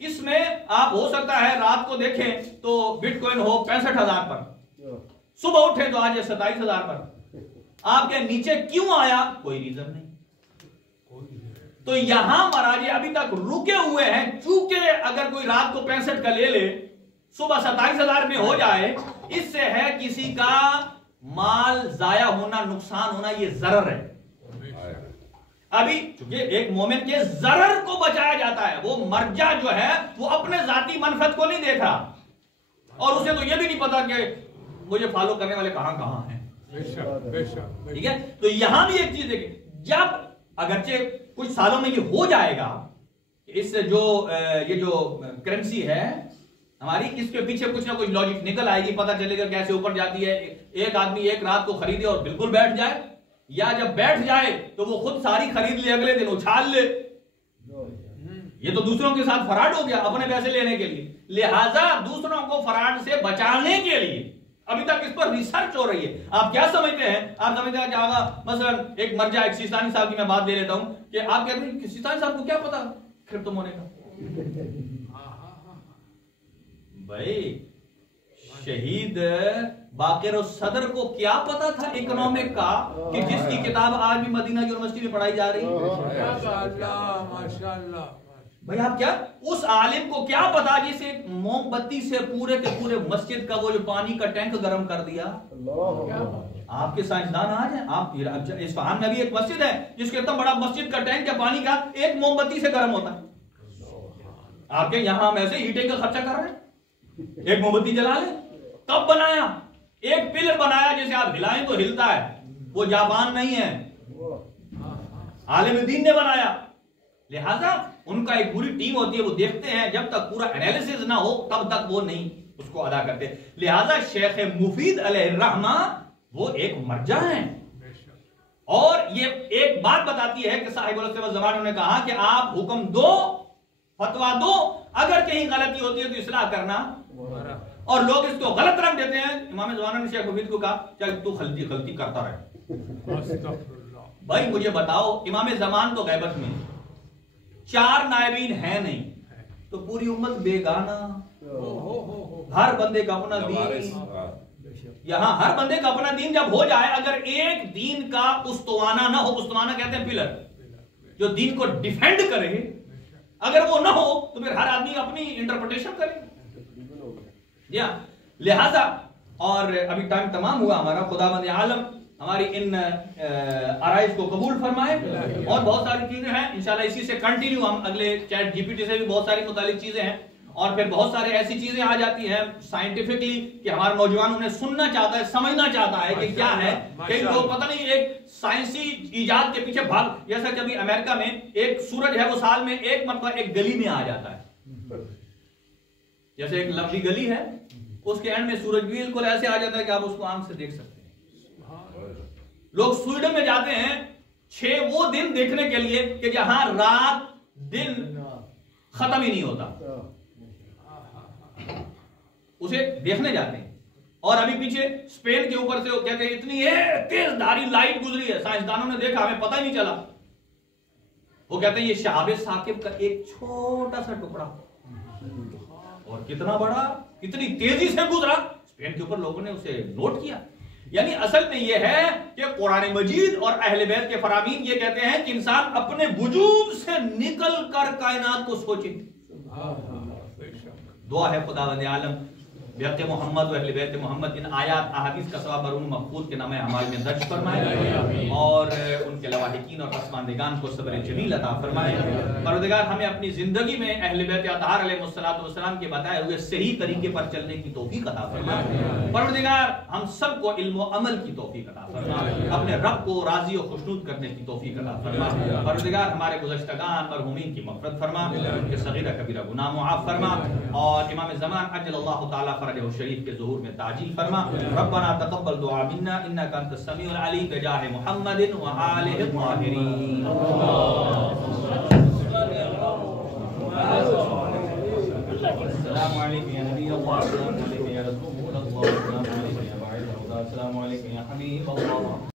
اس میں آپ ہو سکتا ہے رات کو دیکھیں تو بٹ کوئن ہو 65,000 پر, صبح اٹھے تو آج 27,000 پر. آپ کے نیچے کیوں آیا؟ کوئی ریزن نہیں. تو یہاں مراجع ابھی تک رکے ہوئے ہیں، چونکہ اگر کوئی رات کو 65 کا لے لے، صبح 27,000 میں ہو جائے، اس سے ہے کسی کا مال ضائع ہونا، نقصان ہونا، یہ ضرر ہے. ابھی چونکہ ایک مومن کے ضرر کو بچایا جاتا ہے، وہ مرجع جو ہے وہ اپنے ذاتی منفعت کو نہیں دیکھ رہا، اور اسے تو یہ بھی نہیں پتا کہ مجھے فالو کرنے والے کہاں کہاں ہیں. ٹھیک ہے. تو یہاں بھی ایک چیز ہے کہ جب اگرچہ کچھ سالوں میں یہ ہو جائے گا، اس سے جو یہ جو کرنسی ہے ہماری، اس کے پیچھے کچھ نہ کچھ لاجک نکل آئے گی، پتہ چلے گا کیسے اوپر جاتی ہے. ایک آدمی ایک رات کو خریدے اور بالکل بیٹھ جائے، یا جب بیٹھ جائے تو وہ خود ساری خرید لے، اگلے دن اچھال لے. یہ تو دوسروں کے ساتھ فراڈ ہو گیا اپنے پیسے لینے کے لیے. لہذا دوسروں کو فراڈ سے بچانے کے لیے ابھی تک اس پر ریسرچ ہو رہی ہے. آپ کیا سمجھتے ہیں؟ آپ سمجھتے ہیں کہ آگا مثلا ایک مرجع، ایک سیستانی صاحب کی میں بات دے لیتا ہوں کہ آپ کہتے ہیں کہ سیستانی صاحب کو کیا پتا کرپٹو ہونے کا؟ بھائی شہید باقر الصدر کو کیا پتا تھا اکنامک کا، کہ جس کی کتاب آج بھی مدینہ یونیورسٹی میں پڑھائی جا رہی ہے؟ بھائی آپ کیا، اس عالم کو کیا پتا جس ایک موم بتی سے پورے کے پورے مسجد کا وہ جو پانی کا ٹینک گرم کر دیا؟ آپ کے سائنسدان آج ہیں. آپ اصفہان میں بھی ایک مسجد ہے جس کے اتنا بڑا مسجد کا ٹینک ہے پانی کا، ایک موم بتی سے گرم ہوتا ہے. آپ کے یہاں ہم ایسے ہیٹنگ کا خرچہ کر رہے ہیں، ایک موم بتی جلا لیں. کب بنایا؟ ایک پلر بنایا جسے آپ ہلائیں تو ہلتا ہے، وہ جاپان نہیں ہے، عالم دین نے بنایا. لہذا ان کا ایک پوری ٹیم ہوتی ہے، وہ دیکھتے ہیں، جب تک پورا انالیسس نہ ہو تب تک وہ نہیں اس کو ادا کرتے. لہذا شیخ مفید علیہ الرحمہ وہ ایک مرجع ہیں. اور یہ ایک بات بتاتی ہے کہ صاحب الزمان نے کہا کہ آپ حکم دو، فتوا دو، اگر کہیں غلطی ہوتی ہے تو اصلاح کرنا. اور لوگ اس کو غلط رکھ دیتے ہیں. امام زمانہ نے شیخ مفید کو کہا چل تو غلطی کرتا رہے. بھائی مجھے بتاؤ، امام زمان تو غیبت میں 4 نائبین ہیں نہیں، تو پوری امت بیگانہ، ہر بندے کا اپنا دین. یہاں ہر بندے کا اپنا دین جب ہو جائے، اگر ایک دین کا استوانہ نہ ہو، استوانہ کہتے ہیں پلر، جو دین کو ڈیفینڈ کرے، اگر وہ نہ ہو تو پھر ہر آدمی اپنی انٹرپریٹیشن کرے. لہذا اور ابھی ٹائم تمام ہوا ہمارا. خداوند عالم ہماری ان آرائز کو قبول فرمائے. اور بہت ساری چیزیں ہیں انشاءاللہ اسی سے کنٹینیو ہم اگلے چیٹ جی پی ٹی سے بھی بہت ساری متعلق چیزیں ہیں، اور پھر بہت سارے ایسی چیزیں آ جاتی ہیں سائنٹیفکلی کہ ہمارا نوجوان انہیں سننا چاہتا ہے، سمجھنا چاہتا ہے کہ کیا ہے. کئی لوگ پتہ نہیں ایک سائنسی ایجاد کے پیچھے بھاگ، جیسا کہ ابھی امریکہ میں ایک سورج ہے وہ سال میں ایک مرتبہ ایک گلی میں آ جاتا ہے. جیسے ایک لمبی گلی ہے، اس کے اینڈ میں سورج بالکل ایسے آ جاتا ہے کہ آپ اس کو آنکھ سے دیکھ سکتے ہیں. لوگ سویڈن میں جاتے ہیں 6 وہ دن دیکھنے کے لیے کہ جہاں رات دن ختم ہی نہیں ہوتا، اسے دیکھنے جاتے ہیں. اور ابھی پیچھے اسپین کے اوپر سے وہ کہتے ہیں اتنی تیز دھاری لائٹ گزری ہے، سائنسدانوں نے دیکھا، ہمیں پتہ ہی نہیں چلا. وہ کہتے ہیں یہ شہاب ثاقب کا ایک چھوٹا سا ٹکڑا، اور کتنا بڑا، کتنی تیزی سے گزرا، اسپین کے اوپر لوگوں نے اسے نوٹ کیا. یعنی اصل میں یہ ہے کہ قرآن مجید اور اہل بیت کے فرامین یہ کہتے ہیں کہ انسان اپنے وجود سے نکل کر کائنات کو سوچے. دعا ہے خداوند عالم بیت محمد و اہل بیت محمد ان آیات احادیث کا ثواب برون محفوظ کے نام اعمال میں درج فرمائے، اور ان کے لواحقین اور پسماندگان کو صبر جمیل عطا فرمائے. پروردگار ہمیں اپنی زندگی میں اہل بیت اطہار علیہ السلام کے بتائے ہوئے صحیح طریقے پر چلنے کی توفیق عطا فرمائے. پروردگار ہم سب کو علم و عمل کی توفیق عطا فرمائے، اپنے رب کو راضی و خوشنود کرنے کی توفیق عطا فرمائے. پروردگار ہمارے گزشتگان مرحومین کی مغفرت فرما، ان کے صغیرہ کبیرہ گناہ معاف فرما، اور امام زمان عجل اللہ تعالی فرجہ شریف کے ظہور میں تعجیل فرما. ربنا تقبل دعا منا انك انت السميع العليم بجاه محمد وآله الطاهرين. السلام علیکم یا نبی اللہ، السلام علیکم یا رسول اللہ، السلام علیکم یا باعث الہدی، السلام علیکم یا حبیب اللہ.